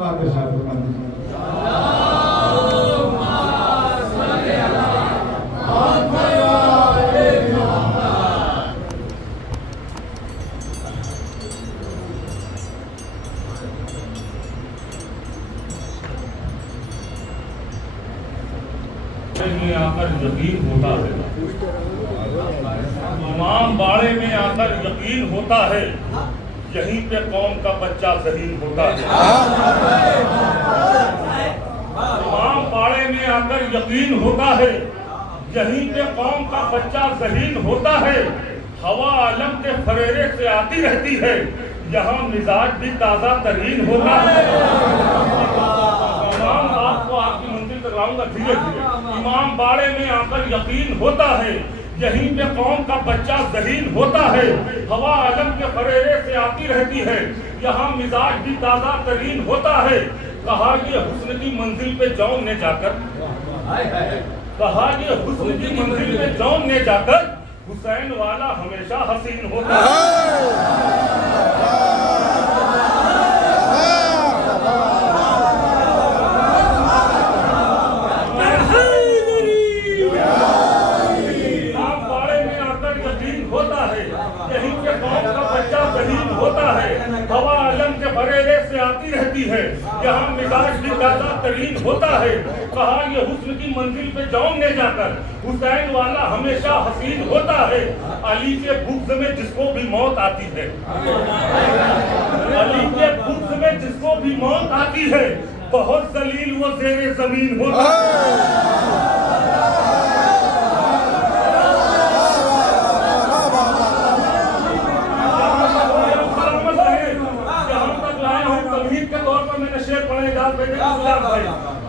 सलवात शाह में आकर यकीन होता है, इमाम बाड़े में आकर यकीन होता है, यहीं पे कौम का बच्चा शहीद होता है। इमाम बाड़े में आकर यकीन होता है, यहीं पे कौम का बच्चा शहीद होता है। हवा आलम के फरेरे से आती रहती है, यहाँ मिजाज भी ताज़ा तरीन होता है। इमाम आपको आपकी मंजिल तक लाऊंगा धीरे धीरे। इमाम बाड़े में आकर यकीन होता है, यहीं पे कौम का बच्चा ज़हीन होता है। हवा आलम के फरेरे से आती रहती है, यहाँ मिजाज भी ताज़ा तरीन होता है। कहा ये हुस्न की मंजिल पे जौन ने जाकर, कहा ये हुस्न की मंजिल पे जौन ने जाकर, हुसैन वाला हमेशा हसीन होता है। हवा आलम के फरेरे से आती रहती है, यहाँ मिजाज भी ताज़ा तरीन होता है। कहा ये हुस्न की मंजिल पे जौन ने जाकर, हुसैन वाला हमेशा हसीन होता है। अली के बुग़्ज़ में जिसको भी मौत आती है, अली के बुग़्ज़ में जिसको भी मौत आती है, बहुत जलील वो ज़ेरे ज़मीन होता है।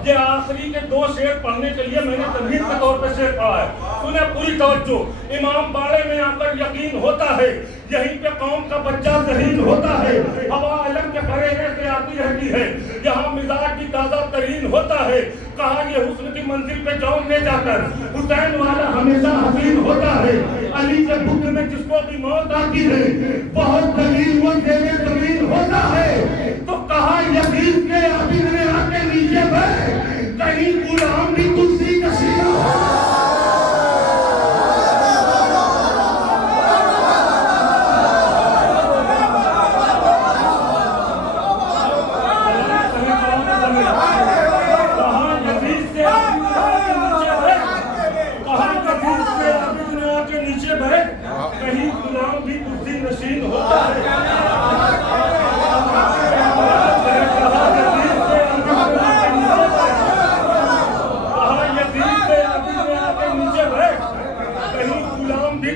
ये आखिरी के दो शेर पढ़ने के लिए मैंने तमहीद के तौर पे शेर पढ़ा है, सुने पूरी तवज्जो। इमाम बाड़े में आकर यकीन होता है, यहीं पे कौम का बच्चा ज़हीन होता है। हवा आलम के फरेरे से आती रहती है, यहाँ मिजाज भी ताज़ा तरीन होता है। कहा ये हुस्न की मंजिल पे जौन ने जाकर, हुसैन वाला हमेशा हसीन होता है। अली के बुग़्ज़ में जिसको भी मौत आती है, बहुत दलील वो ज़ेरे ज़मीन होता है। तो कहा यकीन के आबिद ने आके नीचे बैठ, कहीं गुलाम भी कुर्सी नसीब कहीं गुलाम भी कुर्सी नशीन होता है।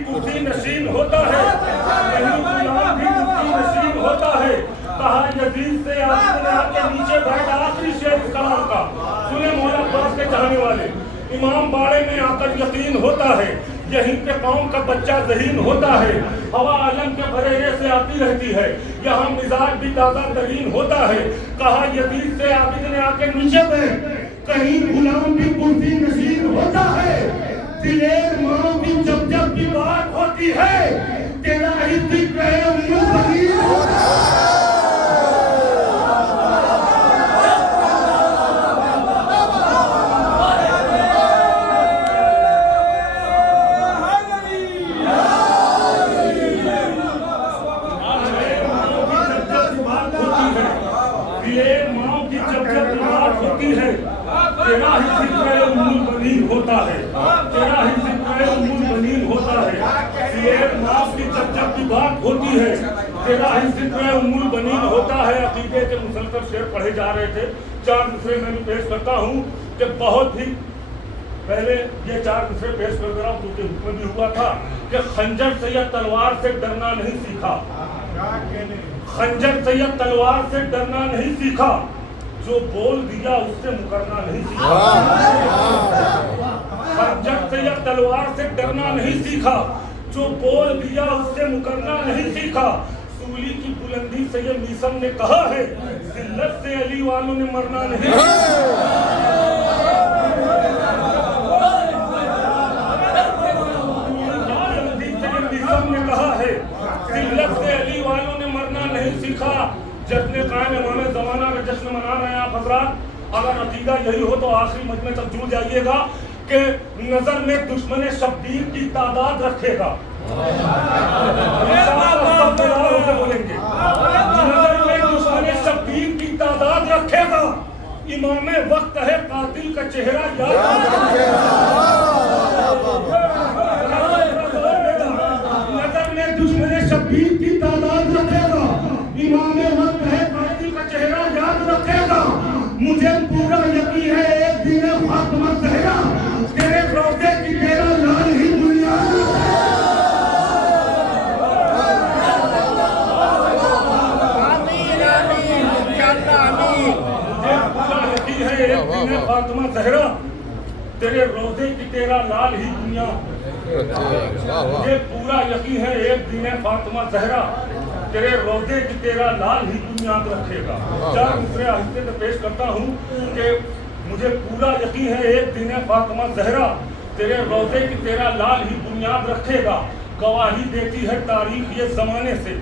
कुर्सी नशीन होता है, कहीं गुलाम भी कुर्सी नशीन होता है। कहा यजीद से आके नीचे बैठ। आखिरी शेर इस कलाम का सुने मौला अब्बास के चाहने वाले। इमाम बाड़े में आकर यकीन होता है, यहीं पे कौम का बच्चा ज़हीन होता है। हवा आलम के फरेरे से आती रहती है, यहाँ मिजाज भी ताज़ा तरीन होता है। कहा यजीद से आबिद ने आके नीचे बैठ, कहीं गुलाम भी कुर्सी नशीन होता है। दिलेर माँ की जब जब की बात होती है, तेरा ही जिक्र है उम्मुल बनीन होता है। दिलेर माँ की जब जब की बात होती है, तेरा ही जिक्र है उम्मुल बनीन होता है। तेरा ही जिक्र उम्मुल बनीन होता है। दिलेर माँ की जब जब की बात होती है, तेरा ही जिक्र उम्मुल बनीन होता है। अकीदे के मुसलसल शेर पढ़े जा रहे थे, चार दूसरे मैं भी पेश करता हूँ कि बहुत ही पहले ये चार दूसरे पेश कर दे रहा हूँ, क्योंकि हुक्म भी हुआ था कि खंजर से या तलवार से डरना नहीं सीखा। खंजर से या तलवार से डरना नहीं सीखा, जो बोल दिया उससे मुकरना नहीं सीखा। खंजर से या तलवार से डरना नहीं सीखा, जो बोल दिया उससे मुकरना नहीं सीखा। सूली की बुलंदी से ये मीसम ने कहा है, जिल्लत से अली वालों ने मरना नहीं। बुलंदी से ये मीसम ने कहा है, जिल्लत से अली वालों ने मरना नहीं सीखा। जश्न कायम इमाम ज़माना का जश्न मना रहे हैं आप हजरात। अगर अकीदा यही हो तो आखिरी मजमे तक जुड़ जाइएगा कि नजर में दुश्मन शब्बीर की तादाद रखेगा। बोलेंगे नजर में दुश्मन शब्बीर की तादाद रखेगा। इमाम वक्त है कातिल का चेहरा याद रखेगा। नजर में दुश्मन शब्बीर की तादाद रखेगा। इमाम वक्त है कातिल का चेहरा याद रखेगा। मुझे पूरा यकीन है एक दिन फातिमा ज़हरा तेरे रोज़े की तेरा लाल ही दुनिया। फातिमा ज़हरा तेरे रोज़े की तेरा लाल ही दुनिया। मुझे पूरा यकीन है एक दिन फातिमा ज़हरा तेरे रोज़े की तेरा लाल ही बुनियाद रखेगा। चार दूसरे आहिस्ते से पेश करता हूँ कि मुझे पूरा यकीन है एक दिन फातिमा ज़हरा तेरे रोज़े की तेरा लाल ही बुनियाद रखेगा। गवाही देती है तारीख ये ज़माने से,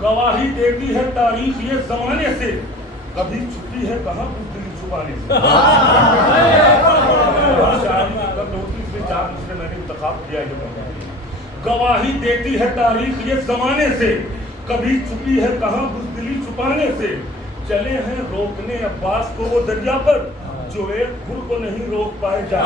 गवाही देती है तारीख ये ज़माने से। कभी छुपी है कहाँ बुज़दिली छुपाने से। चार दूसरे मैंने इंतखाब किया है। गवाही देती है तारीख ये ज़माने से, कभी छुपी है कहाँ बुज़दिली छुपाने से। चले हैं रोकने अब्बास को वो दरिया पर जो एक खुर को नहीं रोक पाए जाए।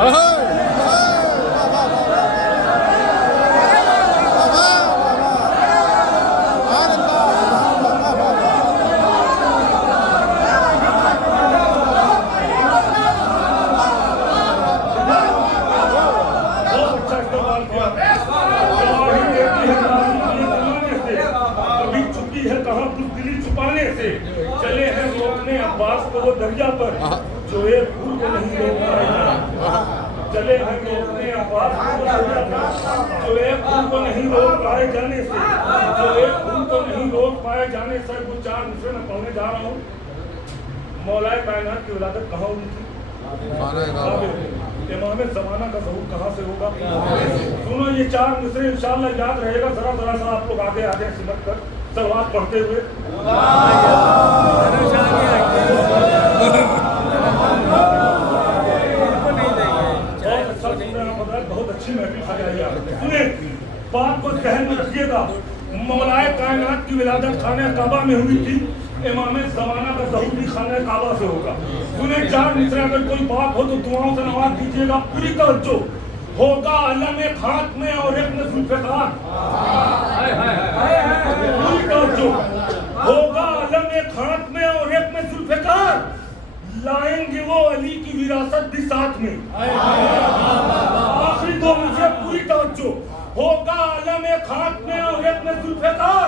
चले हैं रोकने अब्बास को वो दरिया पर जो एक फूल को नहीं रोक पाए। चले हैं रोकने अब्बास को वो दरिया पर जो एक फूल को नहीं रोक पाए जाने से, जो एक फूल को नहीं रोक पाए जाने से। कुछ चार दूसरे में पढ़ने जा रहा हूँ। मौलाए कायनात की विलादत कहाँ हुई थी? इमाम ज़माना का ज़हूर कहाँ से होगा? सुनो ये चार मिसरे इंशाअल्लाह याद रहेगा। जरा जरा सा आप लोग आगे आगे सिमट कर सलवात पढ़ते हुए। बहुत अच्छी महफिल सजाई आपने। सुने बात को ध्यान में रखिएगा। मौलाए कायनात की विलादत खाने काबा में हुई थी। इमाम ज़माना का ज़हूर भी खाने काबा से होगा। सुने चार मिसरे अगर कोई बात हो तो दुआओं से नवाज दीजिएगा। पूरी तवज्जो। होगा अलम एक हाथ में और एक में जुल्फ़िकार। होगा अलम एक हाथ में और एक में जुल्फ़िकार। लाएंगे वो अली की विरासत भी साथ में। आखिरी दो मुझे पूरी तवज्जो। होगा अलम एक हाथ में और एक में जुल्फ़िकार।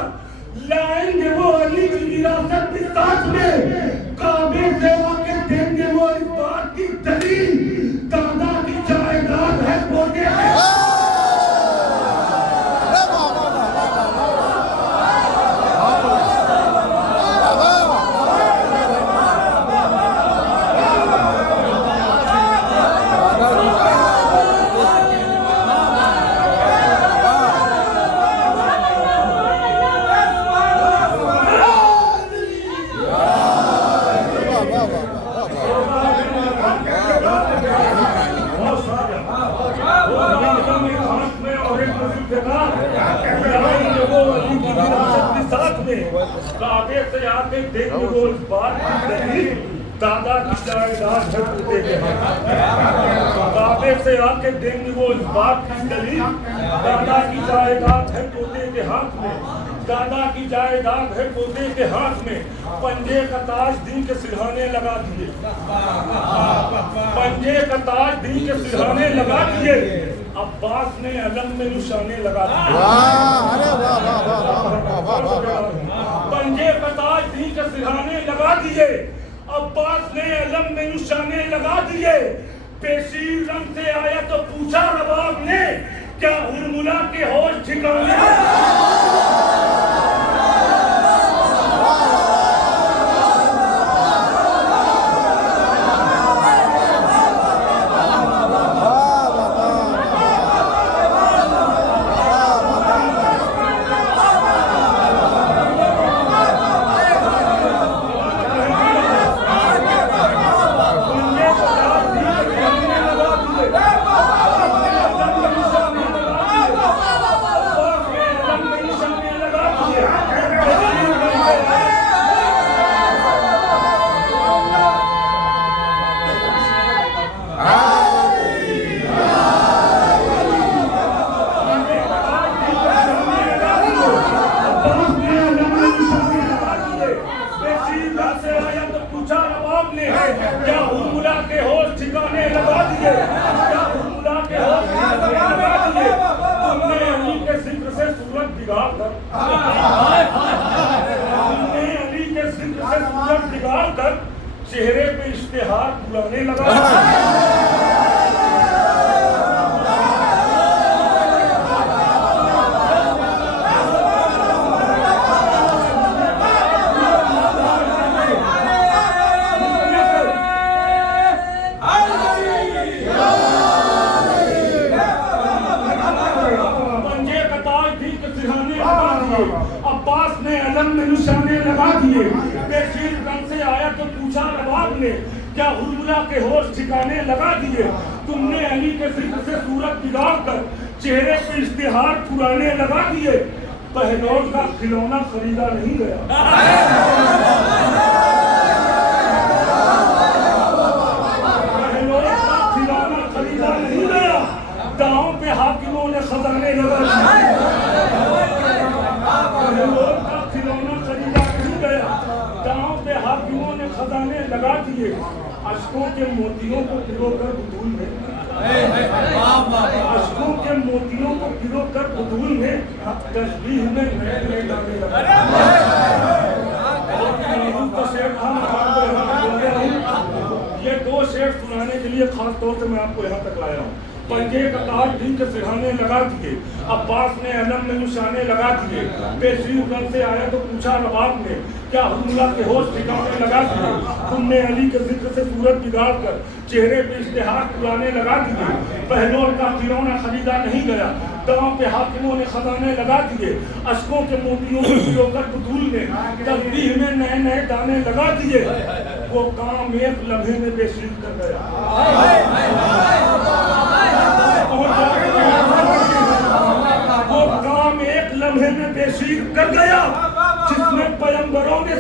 लाएंगे वो अली की विरासत भी साथ में। काबे से आके देंगे वो इस बात की दलील। दादा की जायदाद है पोते काबे से आके देंगे वो इस बात की दलील। दादा की जायदाद है पोते के हाथ। काबे से आके देंगे वो इस बात की दलील। दादा की जायदाद है पोते के हाथ में। दादा की जायदाद है पोते के हाथ में। पंजे का ताज दिन के सिरहाने लगा दिए। पंजे का ताज दिन के सिरहाने लगा दिए। अब्बास ने अलम में निशाने लगा दिए। पंजे का ताज दिन के सिरहाने लगा दिए। अब्बास ने अलम में निशाने लगा दिए। पेशीर रंग से आया तो पूछा रबाब ने क्या उर्मुला के होश ठिकाने। नवाब ने क्या हुर्मुला के होश ठिकाने लगा दिए, क्या हुर्मुला के होश ठिकाने लगा दिए। तुमने अली के जिक्र से सूरत बिगाड़ कर, तुमने अली के जिक्र से सूरत बिगाड़ कर चेहरे पे इश्तिहार बुलाने लगा। अब्बास ने अलम में निशाने लगा दिए। बेशीर रंग से आया तो पूछा नवाब ने क्या हुर्मुला के होश ठिकाने लगा दिए। तुमने अली के जिक्र से सूरत बिगाड़ कर चेहरे पे इश्तिहार पुराने लगा दिए। पहलौर का खिलौना खरीदा नहीं गया, पहलौर का खिलौना खरीदा नहीं गया। दांव पे हाकिमों ने खजाने लगा दिए, पहलौर का खिलौना खरीदा नहीं गया। दांव पे हाकिमों ने खजाने लगा दिए। अशकों के मोतियों को गिरोकर बुतूल में, अशकों के मोतियों को गिरोकर बुतूल में तस्बीह में नए नए गाने लगा। ये दो शेर सुनाने के लिए खास तौर से मैं आपको यहाँ तक लाया हूँ। पंजे का ताज दिन के सिरहाने लगा दिए। अब्बास ने अलम में निशाने लगा दिए। बेशीर रंग से आया तो पूछा नवाब ने क्या हुर्मुला के होश ठिकाने लगा दिए। तुमने अली के जिक्र से सूरत बिगाड़ कर चेहरे पे इश्तिहार पुराने लगा दिए। पहलौर का खिलौना खरीदा नहीं गया। दांव पे हाकिमों ने खजाने लगा दिए। अशकों के मोतियों को भिगोकर बुतूल ने तस्बीह में नए नए दाने लगा दिए। वो काम एक लम्हे में बेशीर कर गया, वो काम एक लम्हे में बेशीर कर गया जिसमें पैगंबरों ने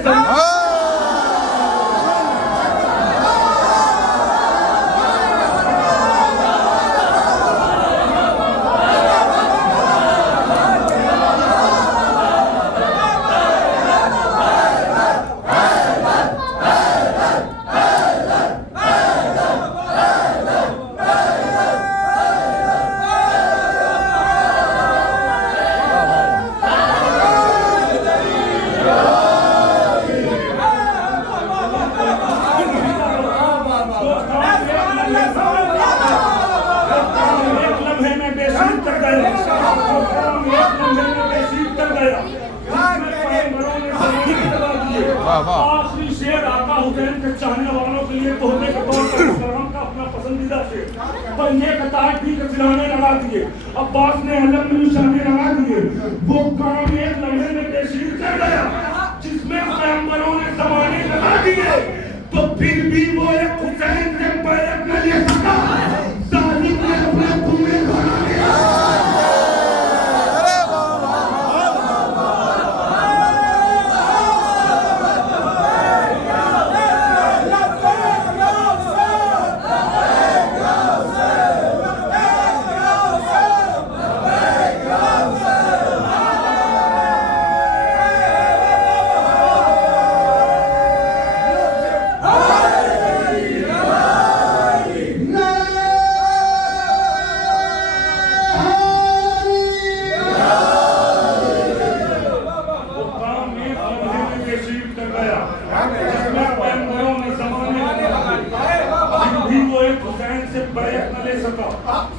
आखिरी शेर आका हुसैन के चाहने वालों के लिए तोहफे के तौर पर कलाम का अपना पसंदीदा शेर। पंजे का ताज भी के सिराने लगा दिए। अब्बास ने अलम में निशाने लगा दिए। वो काम एक लम्हे में बेशीर कर गया जिसमें पैगंबरों ने ज़माने लगा दिए। तो फिर भी वो एक हुसैन से बैरक न ले सका। जालिम ने अपने पूरे घराने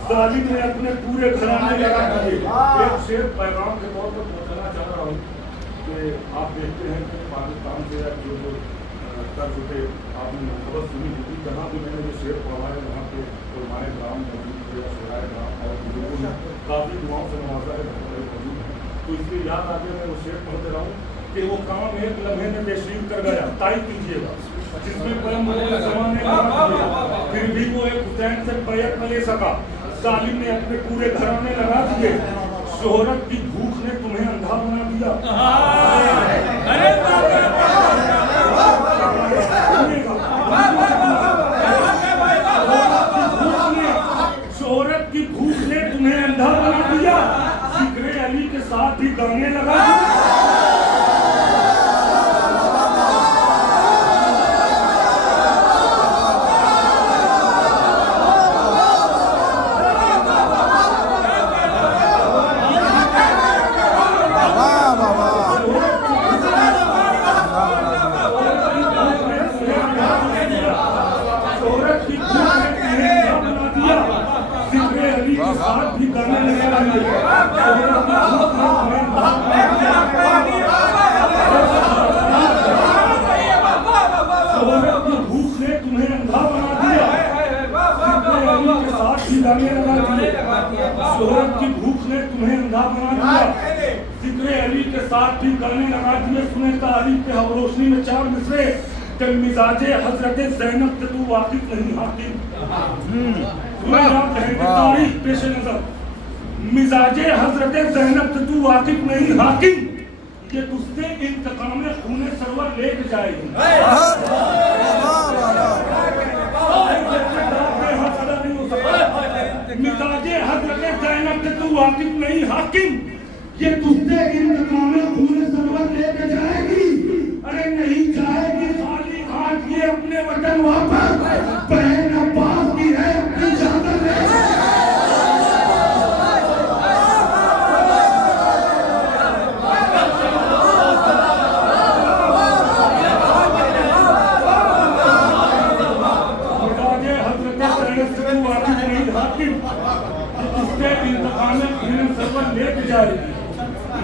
जालिम ने अपने पूरे घराने लगा दिए। एक शेर पैगाम के तौर पर पहुंचाना चाह रहा हूँ कि आप देखते हैं कि पाकिस्तान से जो कर चुके आपने खबर सुनी होगी, जहाँ भी मैंने जो शेर पढ़ा है वहाँ पे उलमाए ग्राम मौजूद थे, शराय ग्राम और बुजुर्गों ने काफ़ी दुआओं से नवाजा है मौजूद है। तो इसलिए याद आगे मैं वो शेर पढ़ते रहा हूँ कि वो काम एक लम्हे में बेशीर कर गया। ताई कीजिएगा जिसमें पैगंबरों ने ज़माने लगा दिए। फिर भी वो एक हुसैन से बैत न ले सका। जालिम ने अपने पूरे घराने लगा दिए। शोहरत की भूख ने तुम्हें अंधा बना दिया। शोहरत की भूख ने तुम्हें अंधा बना दिया। जिक्र अली के साथ भी गाने लगा दिया। भूख ने तुम्हें अंधा बना दिया, के साथ भी गाने लगा दिए। शोहरत की भूख ने तुम्हें अंधा बना दिया, जिक्र अली के साथ भी गाने लगा दिए। सुने तारीफ के रोशनी में चार मिसरे कि मिजाजे हजरत ज़ैनब से तू वाकिफ नहीं हाकिम। तारीफ पेश नजर, मिजाजे हजरत ज़ैनब से तू वाकिफ नहीं हाकिम, ये तुझसे इंतकाम खूने सरवर लेके जाएगी। मिजाजे हजरत ज़ैनब से तू वाकिफ नहीं हाकिम, ये तुझसे इंतकाम खूने सरवर लेके जाएगी। अरे नहीं जाएगी खाली हाथ, ये अपने वतन वापस बहन अब्बास की है अपनी चादर ले।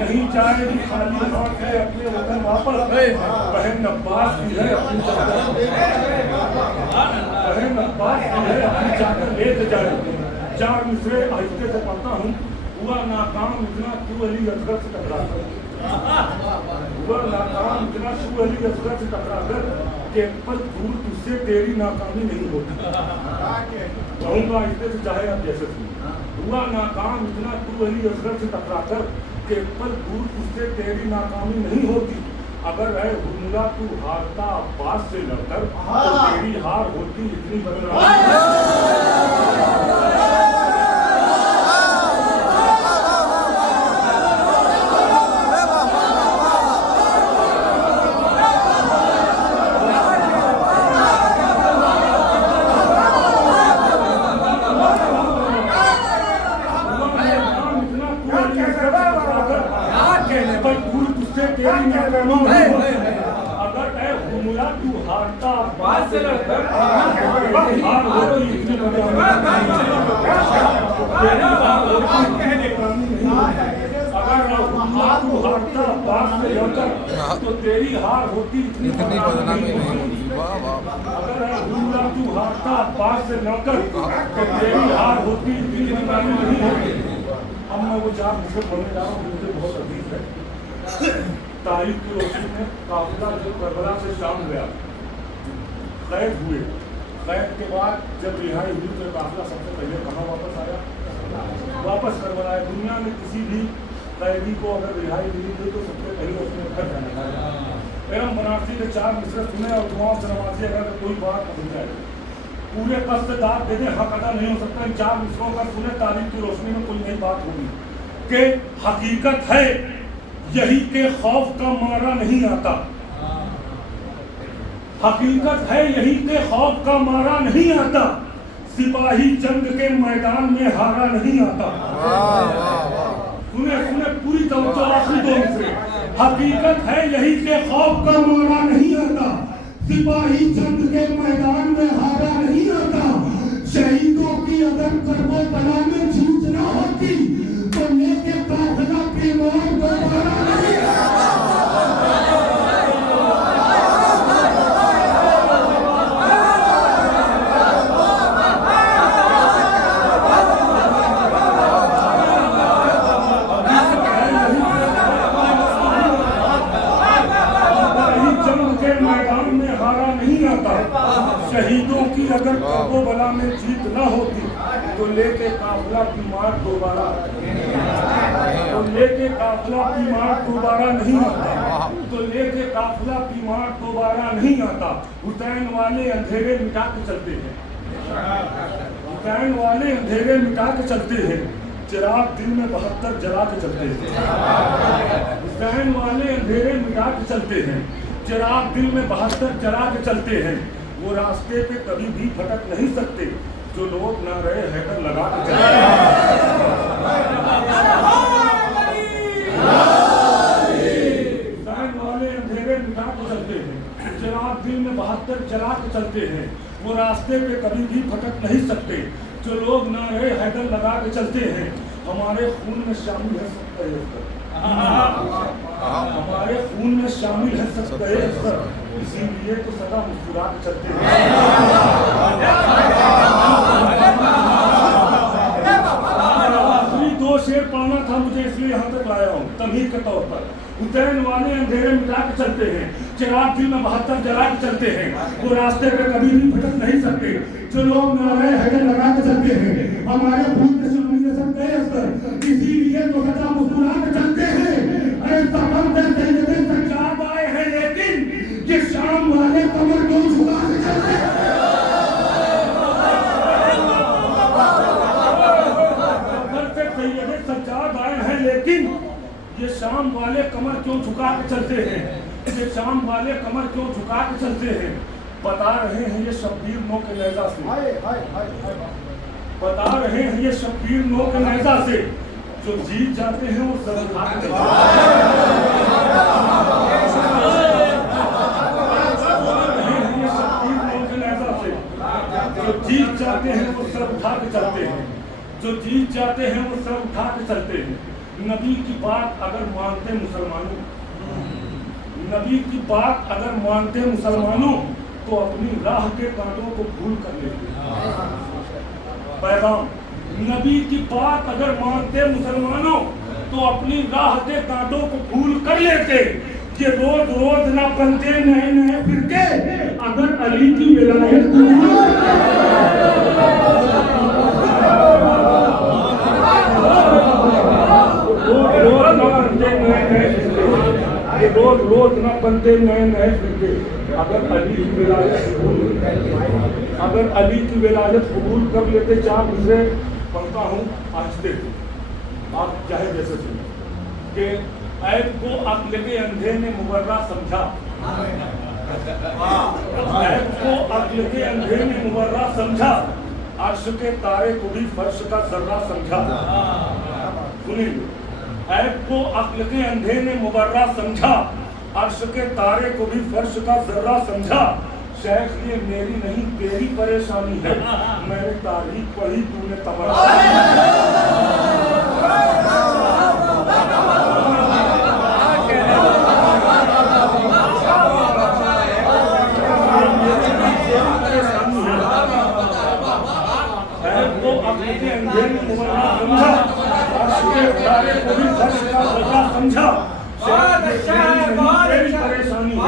नहीं जाएगी खाली हाथ है अपने वतन वापस बहन अब्बास की है अपनी चादर, बहन अब्बास की है अपनी चादर लेके जाएगी। चार मिसरे आहिस्ते से पढ़ता हूँ। हुआ नाकाम इतना तू अली असगर से टकराकर, हुआ नाकाम इतना तू अली असगर से टकराकर के पल दूर तुझसे तेरी नाकामी नहीं होती। कहूँगा आहिस्ते से चाहे आप जैसे सुनिए। हुआ नाकाम इतना तू अली असगर से टकराकर के पल दूर तुझसे तेरी नाकामी नहीं होती। अगर है हुर्मुला तू हारता अब्बास से लड़कर तो तेरी हार होती इतनी बदनामी। अगर है हुर्मुला तू हारता अब्बास से लड़कर हार होती इतनी बदनामी। अगर हुर्मुला तू हारता अब्बास से लड़कर तो तेरी हार होती इतनी बदनामी नहीं होती। अगर है हुर्मुला तू हारता अब्बास से लड़कर तो तेरी हार होती इतनी बदनामी नहीं होती। अब मैं वो चार मिसरे बोलने जा रहा हूँ, मुझे बहुत अजीज है। तारीख की रोशनी में काफिला जो करबला से शाम गया, कैद हुए। कैद के बाद जब रिहाई हुई तो काफिला सबसे पहले कहाँ वापस आया? वापस करबला आया। दुनिया में किसी भी कैदी को अगर रिहाई मिली गई तो सबसे पहले उसने घर जाने लगा। एवं बनारसी के चार मिसरे सुने और दुआओं से नवाजे। अगर कोई बात पहुँच जाए पूरे कष्ट दाद दे दे, हक अदा नहीं हो सकता। इन चार मिसरों का सुने तारीख की रोशनी में कोई नई बात होगी कि हकीकत है यही के खौफ का मारा नहीं आता। हकीकत है यही के खौफ का मारा नहीं आता। सिपाही जंग के मैदान में हारा नहीं आता। सुने सुने पूरी तवज्जो, आखिरी दो मिसरे। हकीकत है यही के खौफ का मारा नहीं आता। सिपाही जंग के मैदान में हारा नहीं आता। शहीदों की अगर करबो बला में जीत ना होती तो लेके काफिला बीमार दोबारा नहीं आता। शहीदों की अगर करबो बला में जीत ना होती तो लेके काफिला बीमार दोबारा, तो लेके काफिला बीमार दोबारा नहीं आता। तो लेके काफिला बीमार दोबारा नहीं आता। हुसैन वाले अंधेरे मिटा के चलते हैं, हुसैन वाले अंधेरे मिटा के चलते हैं। चिराग दिल में 72 जला के चलते हैं। हुसैन वाले अंधेरे मिटा के चलते हैं। चिराग दिल में 72 जला के चलते हैं। वो रास्ते पे कभी भी भटक नहीं सकते जो लोग ना रहे हैकर लगा के चलते हैं। हुसैन वाले अंधेरे मिटा के चलते हैं। चिराग दिल में 72 जला के चलते हैं। वो रास्ते पे कभी भी भटक नहीं सकते जो लोग ना रहे हैकर लगा के चलते हैं। हमारे खून में शामिल है सबका असर, हमारे खून में शामिल है सबका असर, इसीलिए तो सदा मुस्कुरा के चलते हैं। आखिरी 2 शेर पढ़ना था मुझे, इसलिए यहाँ तक लाया हूँ तमहीद के तौर पर। हुसैन वाले अंधेरे मिटा के चलते हैं, चिराग दिल में 72 जला के चलते हैं, वो रास्ते पे कभी भी भटक नहीं सकते। जो लोग नारे हैदर लगा के चलते हैं, हमारे खून में शामिल है सबका असर, इसीलिए तो सदा मुस्कुरा के चलते हैं। अरे तमाम सज्जाद आए हैं, लेकिन ये शाम वाले कमर क्यों झुका के चलते हैं? सज्जाद आए हैं, लेकिन ये शाम वाले कमर क्यों झुका के चलते हैं? ये शाम वाले कमर क्यों झुका के चलते हैं? बता रहे हैं ये शब्बीर नो के लहजा से, बता रहे हैं ये शब्बीर नो के लहजा से, जो जीत जाते हैं वो सर उठा के चलते हैं। शब्बीर नो के लहजा से जो जीत जाते हैं वो सर उठा के चलते हैं, जो जीत जाते हैं वो सर उठा के चलते हैं। नबी की बात अगर मानते मुसलमानों, नबी की बात अगर मानते मुसलमानों, तो अपनी राह के कांटों को भूल कर लेते। पैगाम, नबी की बात अगर मानते मुसलमानों, तो अपनी राह के कांटों को भूल कर लेते। ये रोज रोज ना बनते नए नए फिरके, अगर अली की विलायत रोज रोज न बनते नए नए फिरके, अगर अली की विलायत अगर अली की विलायत कबूल कर लेते। 4 दूसरे पढ़ता हूँ आहिस्ते, आप चाहे जैसे सुनिए कि ऐब को अक्ल के अंधे ने मुबर्रा समझा, ऐब को अक्ल के अंधे ने मुबर्रा समझा, अर्श के तारे को भी फर्श का जर्रा समझा। सुनिए, ऐब को अक्ल के अंधे ने मुबर्रा समझा, अर्श के तारे को भी फर्श का जर्रा समझा। शेख ये मेरी नहीं तेरी परेशानी है, मैंने तारीख पढ़ी तूने तबर्रा। समझा परेशानी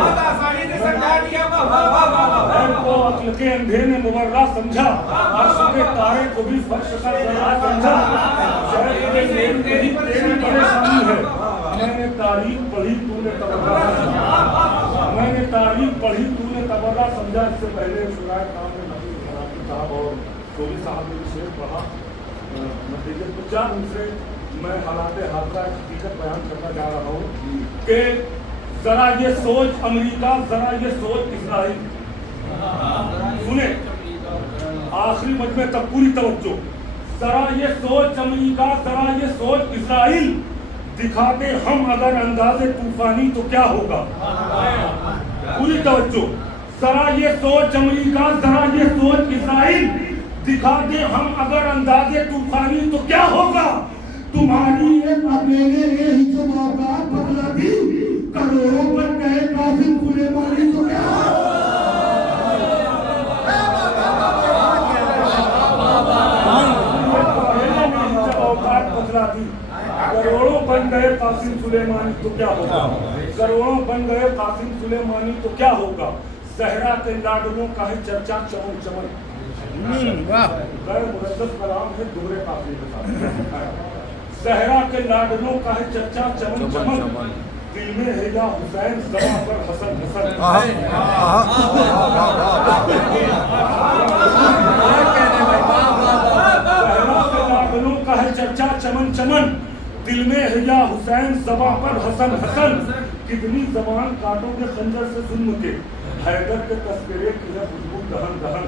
के अंधे ने मुबर्रा समझा, अर्श के तारे को भी फर्श का जरा समझा। तेरी परेशानी है, मैंने तारीख पढ़ी तूने तबर्रा समझा, मैंने तारीख पढ़ी तूने तबर्रा समझा। इससे पहले शुराए काम में नबी साहब और चौधरी साहब ने शेर पढ़ा। नतीजे तो 4 दूसरे मैं हालात हादसा हकीकत बयान करना जा रहा हूँ कि जरा ये सोच अमेरिका, जरा ये सोच इस्राइल। सुने आखिरी मजमे तक पूरी तवज्जो। जरा ये सोच अमेरिका, जरा ये सोच इस्राइल, दिखाते हम अगर अंदाजे तूफानी तो क्या होगा। पूरी तवज्जो। जरा ये सोच अमेरिका, जरा ये सोच इस्राइल, दिखाते हम अगर अंदाजे तूफानी तो क्या होगा। तुम्हारी एक अकेले ने ही जो औकात बदला दी, करोड़ों पर गए काफिर सुलेमानी तो क्या औकात बदला दी, करोड़ों बन गए कासिम सुलेमानी तो क्या होगा। करोड़ों बन गए कासिम सुलेमानी तो क्या होगा। सहरा के लाडलों का है चर्चा चमन चमन। मुकद्दस कलाम है दोहरे काफिले के साथ। सहरा के लाडलों का है चर्चा चमन चमन, दिल में है या हुसैन ज़बां पर हसन हसन। सहरा के लाडलों का है चर्चा चमन चमन, दिल में है या हुसैन ज़बां पर हसन हसन। कितनी ज़बान काटोगे खंजर से जुल्म के, हैदर के तस्करे की है खुशबू दहन दहन।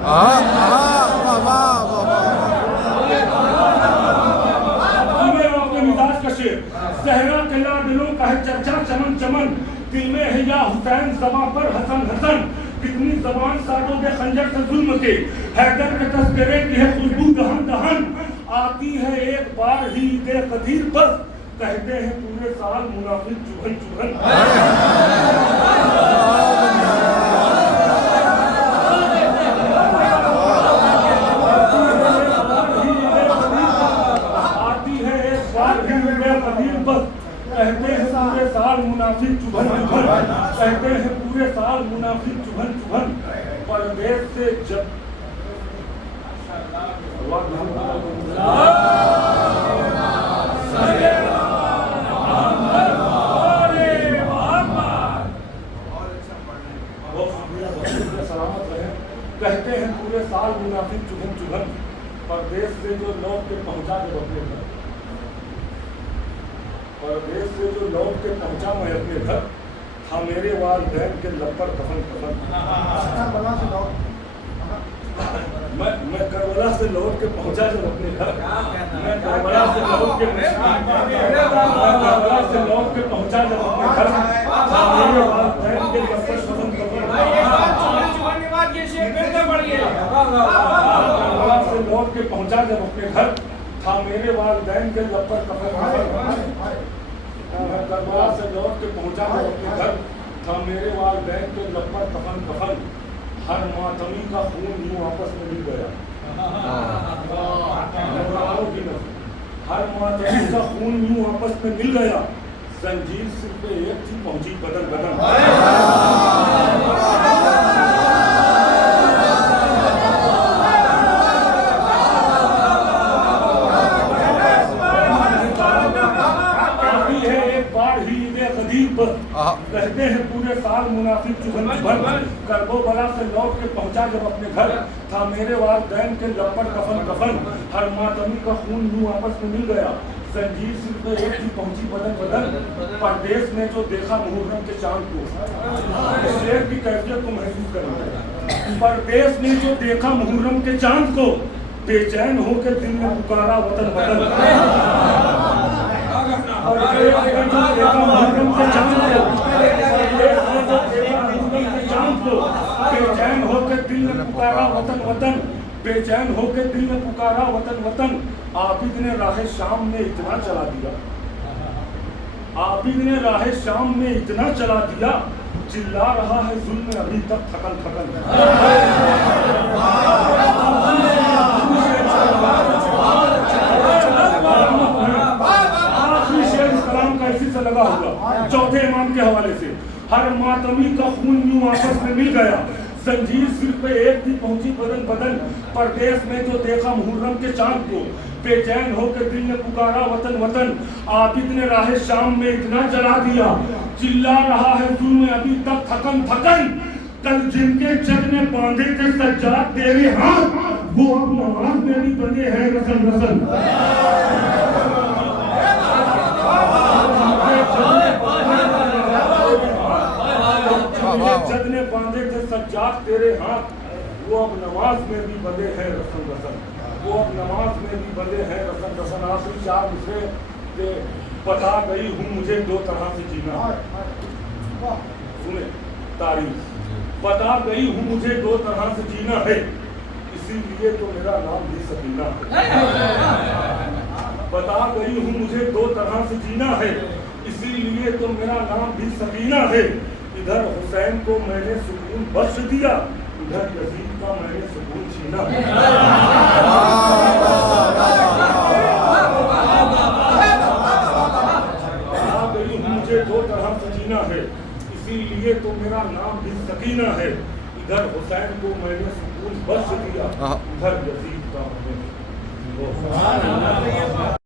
सहरा के लाडलों का है चर्चा चमन चमन, दिल में है या हुसैन ज़बां पर हसन हसन। कितनी ज़बान काटोगे खंजर से जुल्म के, हैदर के तस्करे की है खुशबू दहन दहन। आती है एक बार ही ईद कदीर बस, कहते हैं पूरे साल मुनाफिक चुभन चुभन। आती है एक बार ही ईद कदीर बस, कहते हैं पूरे साल मुनाफिक चुभन चुभन। कहते हैं पूरे साल मुनाफिक चुभन चुभन। परदेश से जब सलामत रहे। कहते हैं पूरे साल मुनाफिक चुभन चुभन। परदेश से जो लौट के पहुंचा जब अपने घर, परदेश से जो लौट के पहुंचा मैं अपने घर, था मेरे वालिदैन के लब पर कफन कफन। मैं करबला से लौट के पहुंचा जब अपने घर, मैं करबला से लौट के पहुंचा जब अपने घर, था मेरे वालिदैन के लब पर कफन कफन। करबला से लौट के पहुंचा जब अपने घर, था मेरे वालिदैन के लब पर कफन कफन। करबला से लौट के पहुंचा जब अपने घर, था मेरे वालिदैन के लब पर कफन कफन। हर मातमी का खून यूं आपस में मिल गया। हर मातमी का खून यूं आपस में मिल गया। जंजीर सिर्फ एक थी पहुंची बदन बदन। कहते हैं पूरे साल मुनाफिक चुभन चुभन। करबो बला से लौट के पहुंचा जब अपने घर, था मेरे वालिदैन के लब पर कफन कफन। हर मातमी का खून यूं आपस में मिल गया। जंजीर सिर्फ एक थी पहुंची बदन बदन। परदेश ने जो देखा मुहर्रम के चांद को, शेर की कैफियत को महसूस करना। परदेश ने जो देखा मुहर्रम के चांद को, बेचैन होकर दिल में पुकारा वतन वतन। मुहर्रम के चांद को, बेचैन होकर दिल ने पुकारा वतन वतन। बेचैन होकर दिल ने पुकारा वतन वतन। आबिद ने राह शाम में इतना चला दिया, आबिद ने राह शाम में इतना चला दिया, चिल्ला रहा है जुल्म अभी तक थकन थकन। लगा होगा चौथे इमाम के हवाले से। हर मातमी का खून यूं आपस में मिल गया। जंजीर सिर पे एक थी पहुंची बदन बदन। परदेश में जो देखा मुहर्रम के चांद को, बेचैन होकर दिल ने पुकारा वतन वतन। आबिद ने राह शाम में इतना जला दिया, चिल्ला रहा है जुल्म अभी तक थकन थकन। कल जिनके जग में बांधे थे सज्जाद तेरे हाथ, वो अब नमाज में भी बंधे हैं रसन रसन। जग ने बांधे थे सज्जाद तेरे हाथ, वो अब नमाज में भी बंधे हैं रसन रसन। वो अब नमाज में भी बंधे हैं रसन रसन। आखिरी चार मिसरे के बता गई हूँ मुझे दो तरह से जीना। सुने तारीफ, बता गई हूँ मुझे दो तरह से जीना है, इसीलिए तो मेरा नाम भी सकीना है। बता गई हूँ मुझे दो तरह से जीना है, इसीलिए तो मेरा नाम भी सकीना है। इधर हुसैन को मैंने सुकून बख्श दिया, इधर यजीद का मैंने सुकून छीना। बता गई हूँ मुझे दो तरह से जीना है, इसीलिए तो मेरा नाम भी सकीना है। इधर हुसैन को मैंने सुकून बख्श दिया, इधर यजीद का मैंने